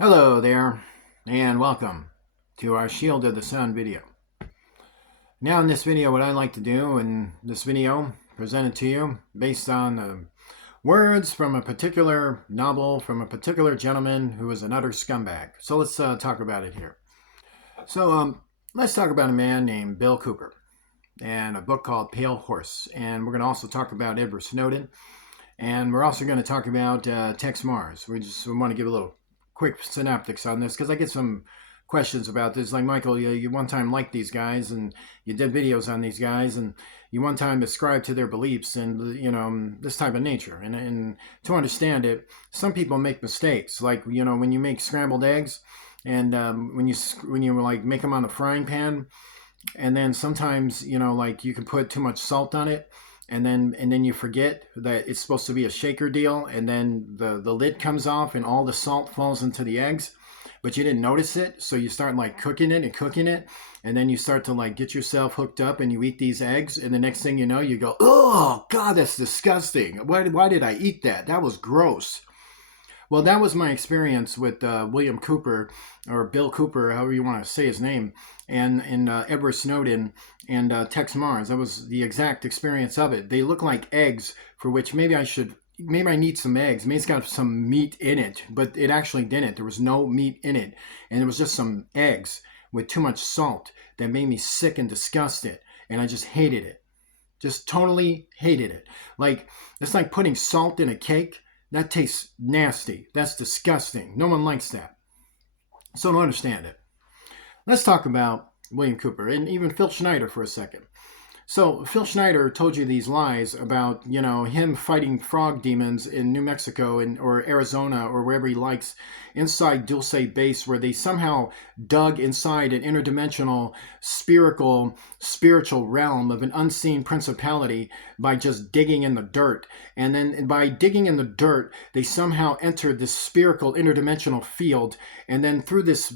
Hello there, and welcome to our Shield of the Sun video. Now in this video, what I like to do in this video, presented to you based on the words from a particular novel from a particular gentleman who is an utter scumbag. So let's talk about it here. So let's talk about a man named Bill Cooper and a book called Pale Horse. And we're going to also talk about Edward Snowden. And we're also going to talk about Tex Mars. We want to give a little quick synoptics on this because I get some questions about this. Like, Michael, you one time liked these guys and you did videos on these guys and you one time ascribed to their beliefs and, this type of nature. And to understand it, some people make mistakes. Like, when you make scrambled eggs and when you like make them on a frying pan, and then sometimes, like you can put too much salt on it. And then you forget that it's supposed to be a shaker deal, and then the lid comes off and all the salt falls into the eggs, but you didn't notice it. So you start like cooking it, and then you start to like get yourself hooked up and you eat these eggs, and the next thing you know, you go, oh God, that's disgusting. Why did I eat that? That was gross. Well, that was my experience with William Cooper, or Bill Cooper, however you want to say his name, and Edward Snowden and Tex Mars. That was the exact experience of it. They look like eggs, for which maybe I need some eggs. Maybe it's got some meat in it, but it actually didn't. There was no meat in it, and it was just some eggs with too much salt that made me sick and disgusted, and I just hated it. Just totally hated it. Like, it's like putting salt in a cake. That tastes nasty. That's disgusting. No one likes that. So to understand it, let's talk about William Cooper and even Phil Schneider for a second. So Phil Schneider told you these lies about, him fighting frog demons in New Mexico or Arizona or wherever he likes inside Dulce Base, where they somehow dug inside an interdimensional spiritual realm of an unseen principality by just digging in the dirt. And then by digging in the dirt, they somehow entered this spherical interdimensional field. And then through this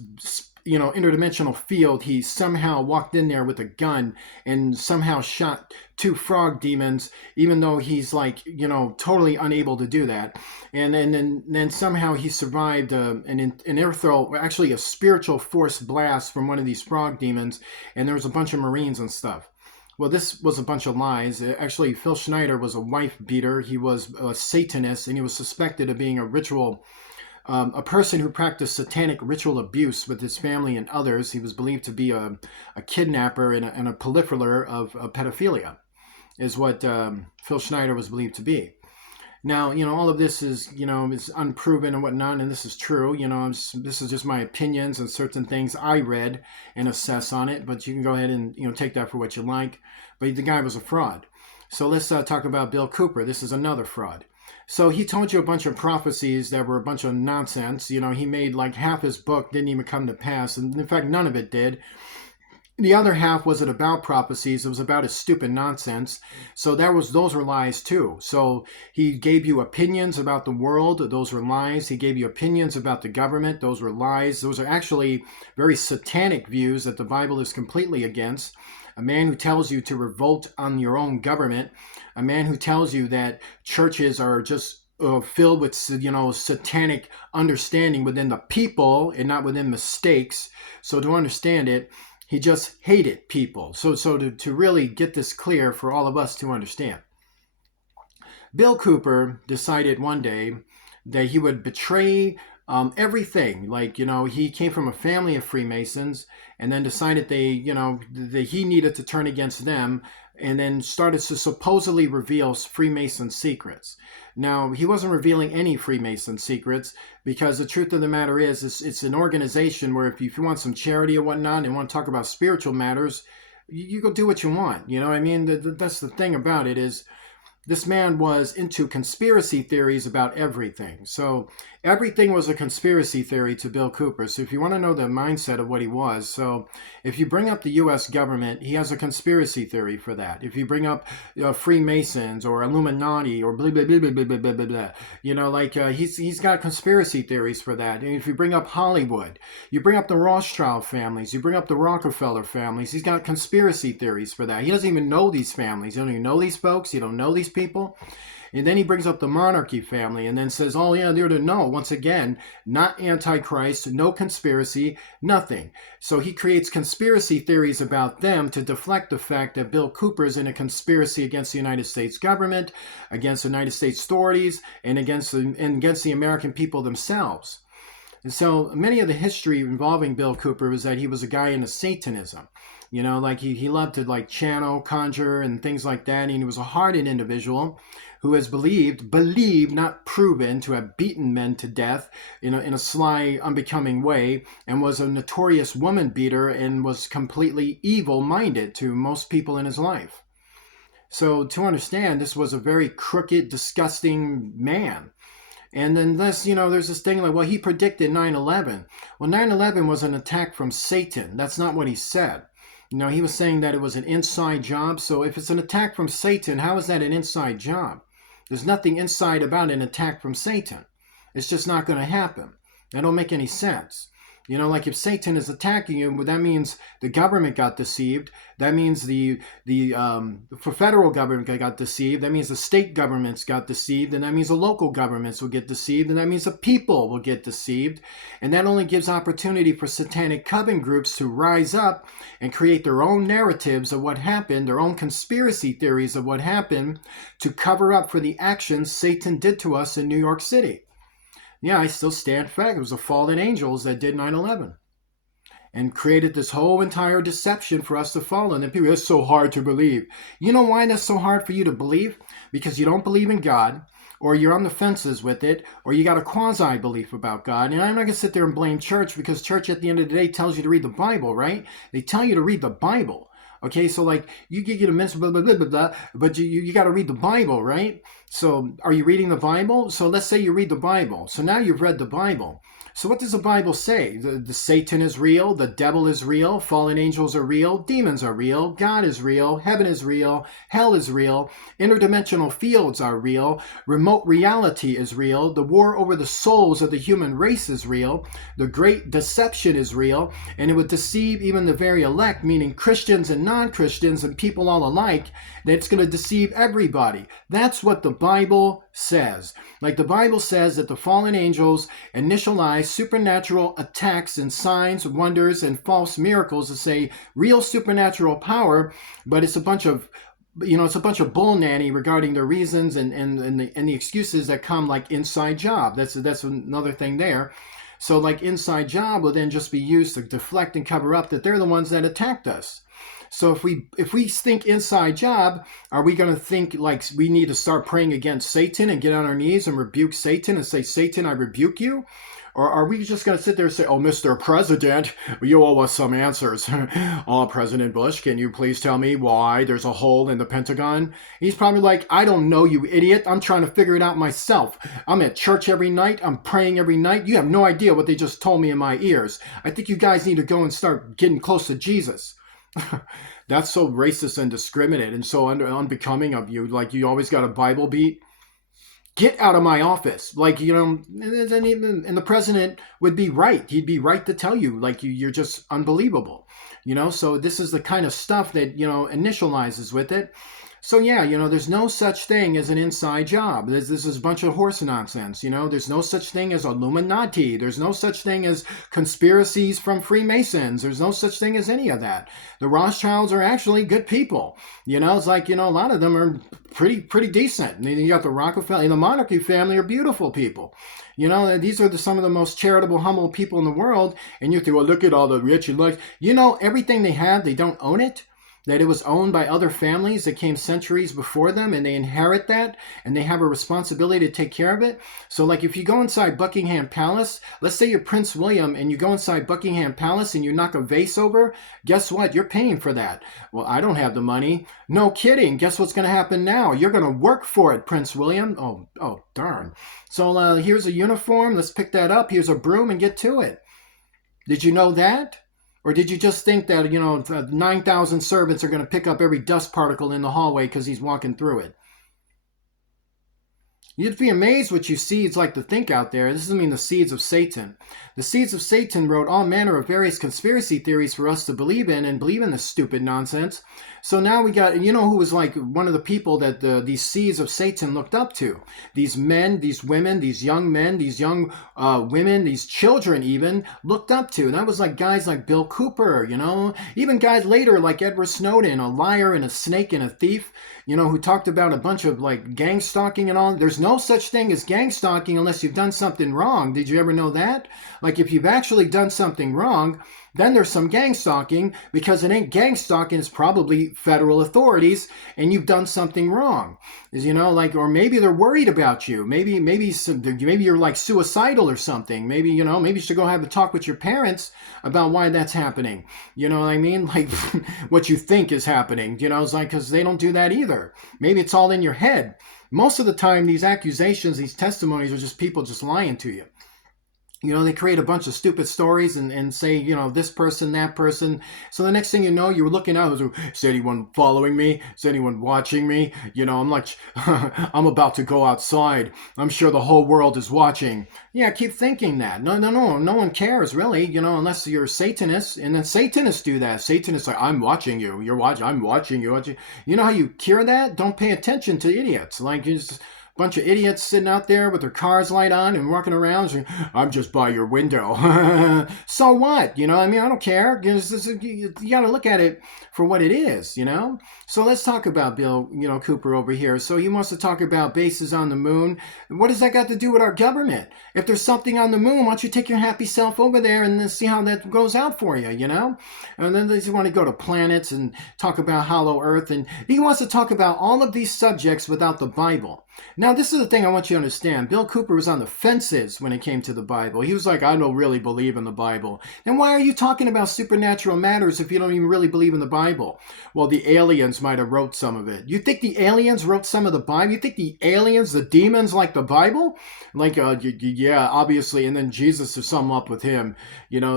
interdimensional field, he somehow walked in there with a gun and somehow shot two frog demons, even though he's like, totally unable to do that. And then somehow he survived an earthrow, actually a spiritual force blast from one of these frog demons. And there was a bunch of Marines and stuff. Well, this was a bunch of lies. Actually, Phil Schneider was a wife beater. He was a Satanist, and he was suspected of being a person who practiced satanic ritual abuse with his family and others. He was believed to be a kidnapper and a proliferator of pedophilia, is what Phil Schneider was believed to be. Now, all of this is unproven and whatnot, and this is true. This is just my opinions and certain things I read and assess on it, but you can go ahead and, take that for what you like. But the guy was a fraud. So let's talk about Bill Cooper. This is another fraud. So he told you a bunch of prophecies that were a bunch of nonsense. He made like half his book didn't even come to pass. And in fact, none of it did. The other half wasn't about prophecies. It was about his stupid nonsense. So those were lies too. So he gave you opinions about the world. Those were lies. He gave you opinions about the government. Those were lies. Those are actually very satanic views that the Bible is completely against. A man who tells you to revolt on your own government, a man who tells you that churches are just filled with, satanic understanding within the people and not within mistakes. So to understand it, he just hated people. So to really get this clear for all of us to understand, Bill Cooper decided one day that he would betray everything. Like, he came from a family of Freemasons and then decided that he needed to turn against them, and then started to supposedly reveal Freemason secrets. Now, he wasn't revealing any Freemason secrets, because the truth of the matter is it's an organization where if you want some charity or whatnot and want to talk about spiritual matters, you go do what you want. You know what I mean? That's the thing about it, is this man was into conspiracy theories about everything. So everything was a conspiracy theory to Bill Cooper. So if you want to know the mindset of what he was, so if you bring up the U.S. government, he has a conspiracy theory for that. If you bring up Freemasons or Illuminati or blah, blah, blah, blah, blah, blah, blah, blah, he's got conspiracy theories for that. And if you bring up Hollywood, you bring up the Rothschild families, you bring up the Rockefeller families, he's got conspiracy theories for that. He doesn't even know these families. You don't even know these folks. You don't know these people. And then he brings up the monarchy family and then says, oh, yeah, they're to know. Once again, not Antichrist, no conspiracy, nothing. So he creates conspiracy theories about them to deflect the fact that Bill Cooper is in a conspiracy against the United States government, against the United States authorities, and against the American people themselves. And so many of the history involving Bill Cooper was that he was a guy into Satanism. Like he loved to like channel, conjure, and things like that. And he was a hardened individual who has believed, not proven, to have beaten men to death in a sly, unbecoming way, and was a notorious woman beater and was completely evil-minded to most people in his life. So to understand, this was a very crooked, disgusting man. And then there's this thing like, well, he predicted 9/11. Well, 9/11 was an attack from Satan. That's not what he said. He was saying that it was an inside job. So if it's an attack from Satan, how is that an inside job? There's nothing inside about an attack from Satan. It's just not going to happen. That don't make any sense. Like if Satan is attacking you, well, that means the government got deceived. That means the federal government got deceived. That means the state governments got deceived. And that means the local governments will get deceived. And that means the people will get deceived. And that only gives opportunity for satanic coven groups to rise up and create their own narratives of what happened, their own conspiracy theories of what happened, to cover up for the actions Satan did to us in New York City. Yeah, I still stand fact. It was the fallen angels that did 9/11 and created this whole entire deception for us to follow. And then people, it's so hard to believe. You know why that's so hard for you to believe? Because you don't believe in God, or you're on the fences with it, or you got a quasi-belief about God. And I'm not going to sit there and blame church, because church at the end of the day tells you to read the Bible, right? They tell you to read the Bible. Okay, so like you get a mention, blah, blah, blah, blah, blah, but you got to read the Bible, right? So are you reading the Bible? So let's say you read the Bible. So now you've read the Bible. So what does the Bible say? The Satan is real, the devil is real, fallen angels are real, demons are real, God is real, heaven is real, hell is real, interdimensional fields are real, remote reality is real, the war over the souls of the human race is real, the great deception is real, and it would deceive even the very elect, meaning Christians and non-Christians and people all alike, that it's going to deceive everybody. That's what the Bible says. Like the Bible says that the fallen angels initialize supernatural attacks and signs, wonders, and false miracles to say real supernatural power, but it's a bunch of bull nanny regarding the reasons and the excuses that come like inside job. That's another thing there. So like inside job will then just be used to deflect and cover up that they're the ones that attacked us. So if we think inside job, are we going to think like we need to start praying against Satan and get on our knees and rebuke Satan and say, Satan, I rebuke you? Or are we just going to sit there and say, oh, Mr. President, you owe us some answers. Oh, President Bush, can you please tell me why there's a hole in the Pentagon? He's probably like, I don't know, you idiot. I'm trying to figure it out myself. I'm at church every night. I'm praying every night. You have no idea what they just told me in my ears. I think you guys need to go and start getting close to Jesus. That's so racist and discriminate and so unbecoming of you. Like you always got a Bible beat. Get out of my office. Like, and the president would be right. He'd be right to tell you, like, you're just unbelievable. So this is the kind of stuff that, initializes with it. So yeah, there's no such thing as an inside job. This is a bunch of horse nonsense. There's no such thing as Illuminati. There's no such thing as conspiracies from Freemasons. There's no such thing as any of that. The Rothschilds are actually good people. It's like, a lot of them are pretty decent. And you got the Rockefeller and the monarchy family are beautiful people. These are some of the most charitable, humble people in the world. And you think, well, look at all the rich and like, everything they have, they don't own it. That it was owned by other families that came centuries before them, and they inherit that, and they have a responsibility to take care of it. So like if you go inside Buckingham Palace, let's say you're Prince William and you go inside Buckingham Palace and you knock a vase over, guess what? You're paying for that. Well, I don't have the money. No kidding. Guess what's going to happen now? You're going to work for it, Prince William. Oh, darn. So here's a uniform. Let's pick that up. Here's a broom and get to it. Did you know that? Or did you just think that, 9,000 servants are going to pick up every dust particle in the hallway because he's walking through it? You'd be amazed what you seeds like to think out there. This is, I mean, the seeds of Satan. The seeds of Satan wrote all manner of various conspiracy theories for us to believe in and believe in this stupid nonsense. So now we got, you know who was like one of the people that these seeds of Satan looked up to? These men, these women, these young men, these young women, these children even looked up to. And that was like guys like Bill Cooper, you know, even guys later like Edward Snowden, a liar and a snake and a thief, you know, who talked about a bunch of like gang stalking and all. There's no such thing as gang stalking unless you've done something wrong. Did you ever know that? Like if you've actually done something wrong, then there's some gang stalking, because it ain't gang stalking, it's probably federal authorities and you've done something wrong. You know, like, or maybe they're worried about you. Maybe you're like suicidal or something. Maybe, you know, maybe you should go have a talk with your parents about why that's happening. You know what I mean? Like what you think is happening, you know, it's like, because they don't do that either. Maybe it's all in your head. Most of the time, these accusations, these testimonies are just people just lying to you. You know, they create a bunch of stupid stories and say, you know, this person, that person. So the next thing you know, you're looking out, is anyone following me? Is anyone watching me? You know, I'm like, I'm about to go outside. I'm sure the whole world is watching. Yeah, keep thinking that. No one cares really, you know, unless you're a Satanist. And then Satanists do that. Satanists are, I'm watching you. I'm watching you. You know how you cure that? Don't pay attention to idiots. Like, you just... bunch of idiots sitting out there with their cars light on and walking around saying, I'm just by your window. So what? You know, I mean, I don't care. You got to look at it for what it is, you know? So let's talk about Bill, you know, Cooper over here. So he wants to talk about bases on the moon. What does that got to do with our government? If there's something on the moon, why don't you take your happy self over there and see how that goes out for you, you know? And then they want to go to planets and talk about hollow earth. And he wants to talk about all of these subjects without the Bible. Now, this is the thing I want you to understand. Bill Cooper was on the fences when it came to the Bible. He was like, I don't really believe in the Bible. And why are you talking about supernatural matters if you don't even really believe in the Bible? Well, the aliens might have wrote some of it. You think the aliens wrote some of the Bible? You think the aliens, the demons, like the Bible? Like, yeah, obviously. And then Jesus to sum up with him, you know,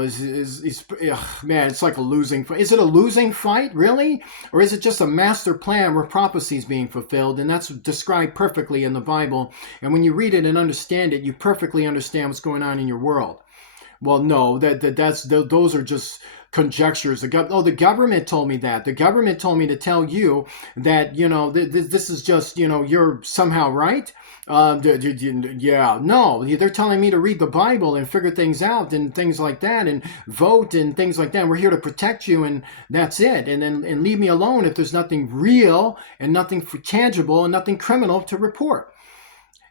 man, it's like a losing fight. Is it a losing fight, really? Or is it just a master plan where prophecy is being fulfilled? And that's described perfectly in the Bible, and when you read it and understand it, you perfectly understand what's going on in your world. Well, no, those are just conjectures. The government told me that. The government told me to tell you that, you know, this is just, you know, you're somehow right. Yeah, no, they're telling me to read the Bible and figure things out and things like that and vote and things like that. We're here to protect you and that's it. And leave me alone if there's nothing real and nothing tangible and nothing criminal to report.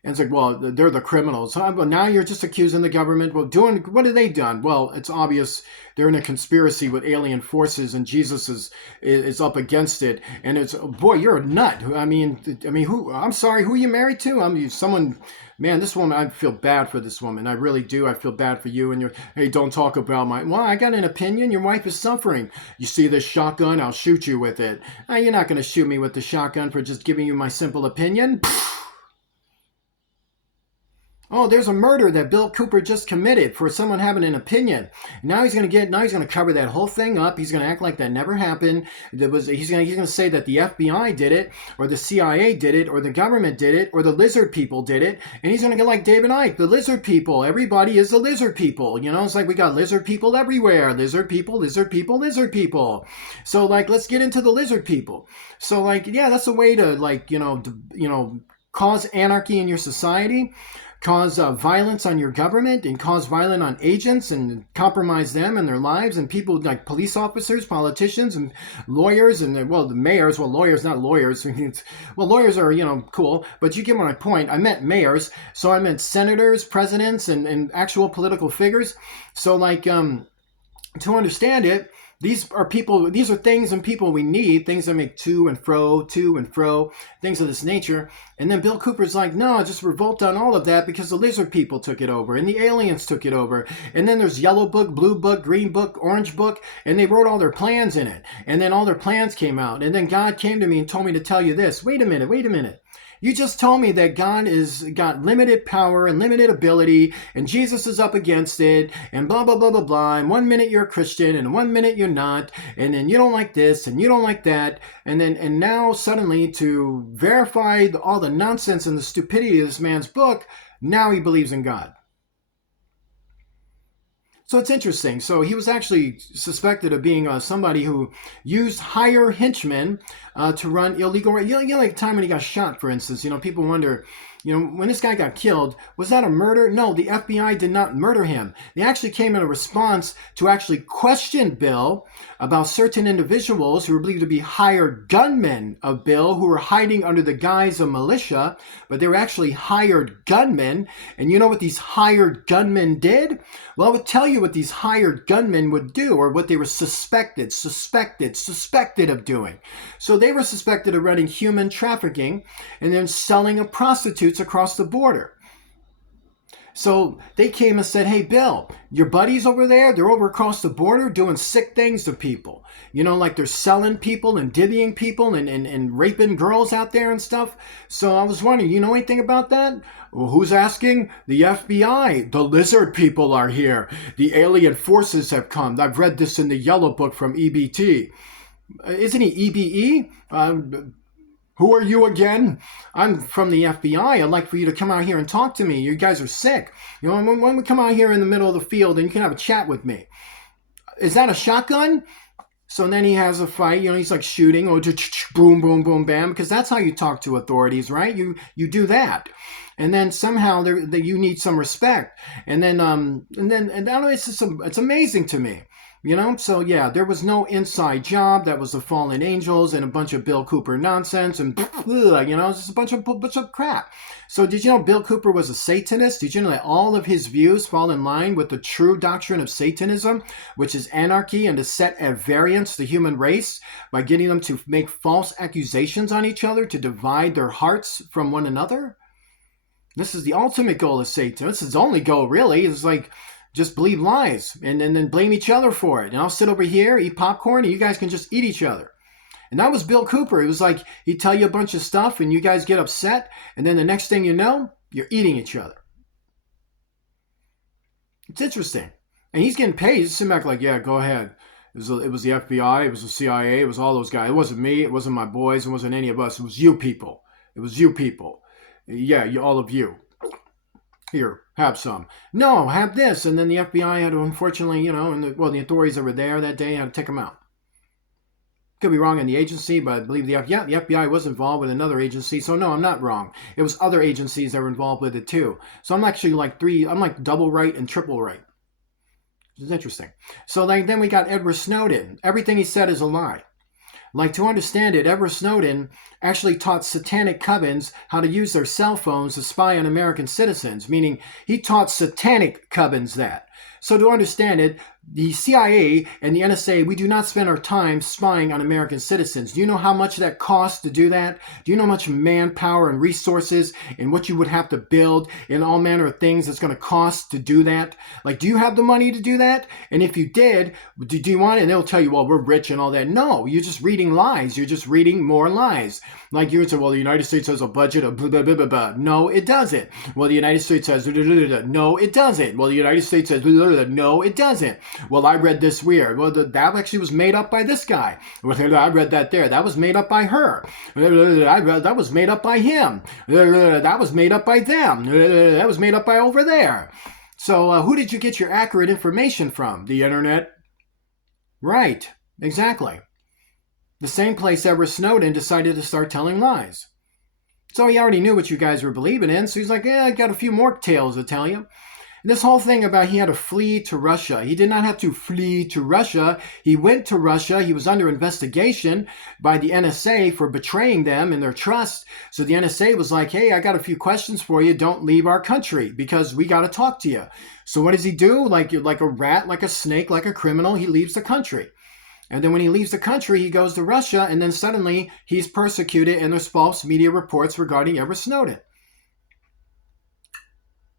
And it's like, well, they're the criminals. Well, now you're just accusing the government. Well, what have they done? Well, it's obvious they're in a conspiracy with alien forces, and Jesus is up against it. And it's, boy, you're a nut. I mean, who? I'm sorry, who are you married to? I mean, someone. Man, this woman, I feel bad for this woman. I really do. I feel bad for you. And hey, don't talk about well, I got an opinion. Your wife is suffering. You see this shotgun? I'll shoot you with it. You're not going to shoot me with the shotgun for just giving you my simple opinion. Oh, there's a murder that Bill Cooper just committed for someone having an opinion. Now he's going to cover that whole thing up. He's going to act like that never happened. He's going to say that the FBI did it, or the CIA did it, or the government did it, or the lizard people did it. And he's going to get like David Icke, the lizard people. Everybody is the lizard people. You know, it's like we got lizard people everywhere. Lizard people, lizard people, lizard people. So like, let's get into the lizard people. So like, yeah, that's a way to like, cause anarchy in your society. Cause violence on your government and cause violence on agents and compromise them and their lives and people like police officers, politicians, and lawyers and, well, the mayors. Well, lawyers, not lawyers. Well, lawyers are, cool, but you get my point. I meant mayors, so I meant senators, presidents, and actual political figures. So, like, to understand it, these are things and people we need, things that make to and fro, things of this nature. And then Bill Cooper's like, no, just revolt on all of that because the lizard people took it over and the aliens took it over. And then there's yellow book, blue book, green book, orange book, and they wrote all their plans in it. And then all their plans came out. And then God came to me and told me to tell you this. Wait a minute. You just told me that God is got limited power and limited ability, and Jesus is up against it, and blah blah blah blah blah. And 1 minute you're a Christian, and 1 minute you're not, and then you don't like this, and you don't like that, and now suddenly to verify all the nonsense and the stupidity of this man's book, now he believes in God. So it's interesting. So he was actually suspected of being somebody who used hire henchmen to run illegal. Like the time when he got shot, for instance. People wonder, when this guy got killed, was that a murder? No, the FBI did not murder him. They actually came in a response to actually question Bill about certain individuals who were believed to be hired gunmen of Bill, who were hiding under the guise of militia, but they were actually hired gunmen. And you know what these hired gunmen did? Well, I would tell you what these hired gunmen would do, or what they were suspected of doing. So they were suspected of running human trafficking and then selling of prostitutes across the border. So they came and said, hey, Bill, your buddies over there, they're over across the border doing sick things to people. Like they're selling people and divvying people and raping girls out there and stuff. So I was wondering, you know anything about that? Well, who's asking? The FBI. The lizard people are here. The alien forces have come. I've read this in the yellow book from EBT. Isn't he EBE? Who are you again? I'm from the FBI. I'd like for you to come out here and talk to me. You guys are sick. When we come out here in the middle of the field and you can have a chat with me. Is that a shotgun? So then he has a fight. He's like shooting, or boom, boom, boom, bam, because that's how you talk to authorities, right? You do that. And then somehow you need some respect. And then it's amazing to me. So yeah, there was no inside job. That was the fallen angels and a bunch of Bill Cooper nonsense, and it's just a bunch of crap. So did you know Bill Cooper was a Satanist? Did you know that all of his views fall in line with the true doctrine of Satanism, which is anarchy and to set at variance the human race by getting them to make false accusations on each other to divide their hearts from one another? This is the ultimate goal of Satan. This is his only goal, really. It's like, just believe lies and then blame each other for it. And I'll sit over here, eat popcorn, and you guys can just eat each other. And that was Bill Cooper. It was like he'd tell you a bunch of stuff and you guys get upset. And then the next thing you know, you're eating each other. It's interesting. And he's getting paid. He's sitting back like, yeah, go ahead. It was the FBI. It was the CIA. It was all those guys. It wasn't me. It wasn't my boys. It wasn't any of us. It was you people. It was you people. Yeah, all of you. Here, have some. No, have this. And then the FBI had to, unfortunately, the authorities that were there that day had to take them out. Could be wrong in the agency, but I believe the FBI was involved with another agency. So no, I'm not wrong. It was other agencies that were involved with it too. So I'm actually I'm like double right and triple right. Which is interesting. So then we got Edward Snowden. Everything he said is a lie. Like, to understand it, Edward Snowden actually taught satanic covens how to use their cell phones to spy on American citizens, meaning he taught satanic covens that. So to understand it, the CIA and the NSA, we do not spend our time spying on American citizens. Do you know how much that costs to do that? Do you know how much manpower and resources and what you would have to build and all manner of things it's going to cost to do that? Like, do you have the money to do that? And if you did, do you want it? And they'll tell you, well, we're rich and all that. No, you're just reading lies. You're just reading more lies. Like you would say, well, the United States has a budget of blah, blah, blah, blah, blah. No, it doesn't. Well, the United States has blah, blah, blah, blah. No, it doesn't. Well, the United States has blah, blah, blah. No, it doesn't. Well, I read this weird. Well, that actually was made up by this guy. Well, I read that there. That was made up by her. That was made up by him. That was made up by them. That was made up by over there. So who did you get your accurate information from? The internet? Right. Exactly. The same place Edward Snowden decided to start telling lies. So he already knew what you guys were believing in. So he's like, yeah, I got a few more tales to tell you. This whole thing about he had to flee to Russia. He did not have to flee to Russia. He went to Russia. He was under investigation by the NSA for betraying them and their trust. So the NSA was like, hey, I got a few questions for you. Don't leave our country because we got to talk to you. So what does he do? Like a rat, like a snake, like a criminal, he leaves the country. And then when he leaves the country, he goes to Russia, and then suddenly he's persecuted, and there's false media reports regarding Edward Snowden.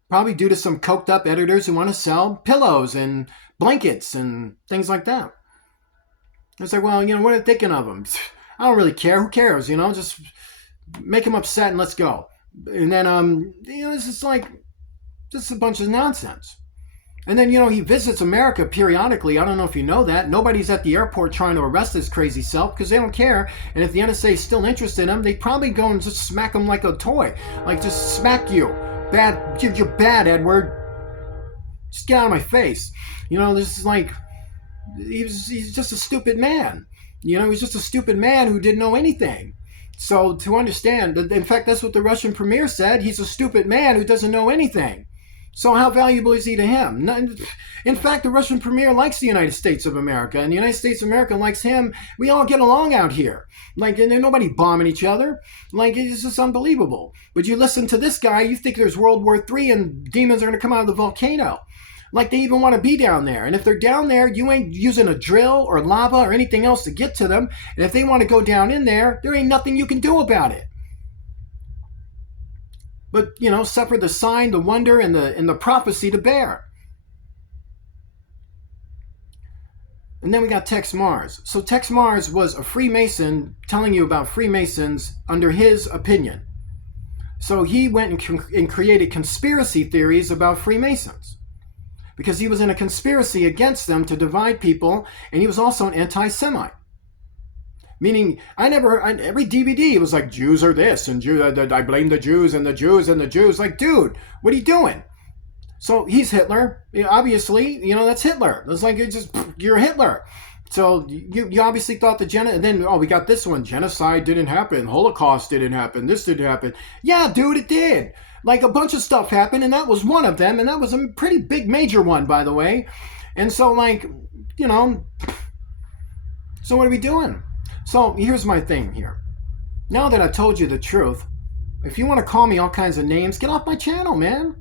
Probably due to some coked up editors who want to sell pillows and blankets and things like that. It's like, well, what are they thinking of him? I don't really care. Who cares? Just Make him upset and let's go. And then, this is like, this is a bunch of nonsense. And then, he visits America periodically. I don't know if you know that. Nobody's at the airport trying to arrest this crazy self because they don't care. And if the NSA is still interested in him, they'd probably go and just smack him like a toy. Like, just smack you. Bad. You're bad, Edward. Just get out of my face. This is like, he's just a stupid man. He's just a stupid man who didn't know anything. So to understand, in fact, that's what the Russian premier said. He's a stupid man who doesn't know anything. So how valuable is he to him? In fact, the Russian premier likes the United States of America, and the United States of America likes him. We all get along out here. Like, and there's nobody bombing each other. Like, it's just unbelievable. But you listen to this guy, you think there's World War III and demons are going to come out of the volcano. Like, they even want to be down there. And if they're down there, you ain't using a drill or lava or anything else to get to them. And if they want to go down in there ain't nothing you can do about it. But, suffer the sign, the wonder, and the prophecy to bear. And then we got Tex Mars. So Tex Mars was a Freemason telling you about Freemasons under his opinion. So he went and created conspiracy theories about Freemasons. Because he was in a conspiracy against them to divide people, and he was also an anti-Semite. Meaning, every DVD, it was like, Jews are this, and I blame the Jews, and the Jews, and the Jews. Like, dude, what are you doing? So he's Hitler. Obviously, that's Hitler. It's like, you're Hitler. So you obviously thought and then, we got this one. Genocide didn't happen. Holocaust didn't happen. This didn't happen. Yeah, dude, it did. Like, a bunch of stuff happened, and that was one of them, and that was a pretty big, major one, by the way. And so, so what are we doing? So here's my thing here. Now that I've told you the truth, if you want to call me all kinds of names, get off my channel, man.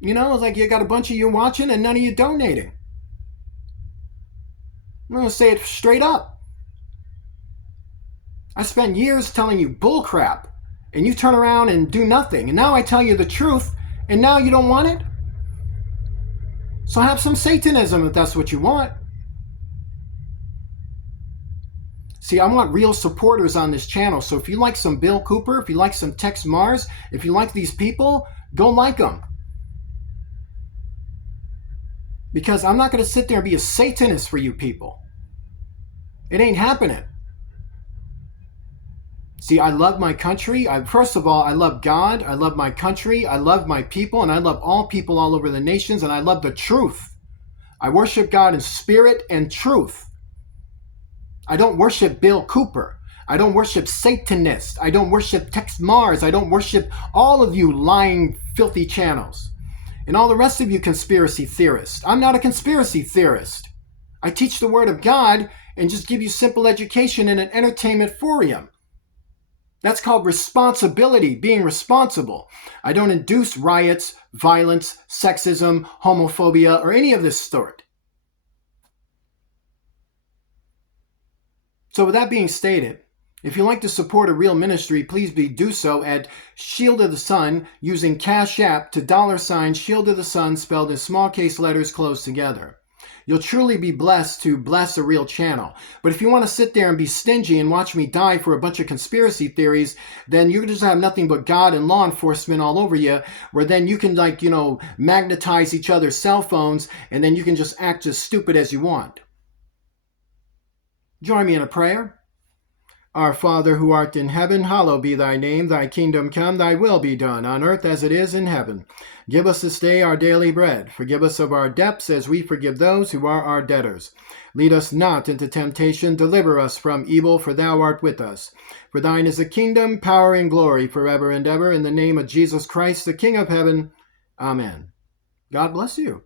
It's like you got a bunch of you watching and none of you donating. I'm going to say it straight up. I spent years telling you bull crap, and you turn around and do nothing. And now I tell you the truth, and now you don't want it? So have some Satanism if that's what you want. See, I want real supporters on this channel. So if you like some Bill Cooper, if you like some Tex Mars, if you like these people, go like them. Because I'm not going to sit there and be a Satanist for you people. It ain't happening. See, I love my country. First of all, I love God. I love my country. I love my people. And I love all people all over the nations. And I love the truth. I worship God in spirit and truth. I don't worship Bill Cooper. I don't worship Satanists. I don't worship Tex Mars. I don't worship all of you lying, filthy channels. And all the rest of you conspiracy theorists. I'm not a conspiracy theorist. I teach the Word of God and just give you simple education in an entertainmentphorium. That's called responsibility, being responsible. I don't induce riots, violence, sexism, homophobia, or any of this sort. So with that being stated, if you'd like to support a real ministry, please do so at Shield of the Sun using Cash App to $ Shield of the Sun spelled in small case letters closed together. You'll truly be blessed to bless a real channel. But if you want to sit there and be stingy and watch me die for a bunch of conspiracy theories, then you just have nothing but God and law enforcement all over you, where then you can magnetize each other's cell phones, and then you can just act as stupid as you want. Join me in a prayer. Our Father who art in heaven, hallowed be thy name. Thy kingdom come, thy will be done, on earth as it is in heaven. Give us this day our daily bread. Forgive us of our debts as we forgive those who are our debtors. Lead us not into temptation. Deliver us from evil, for thou art with us. For thine is the kingdom, power, and glory forever and ever. In the name of Jesus Christ, the King of heaven. Amen. God bless you.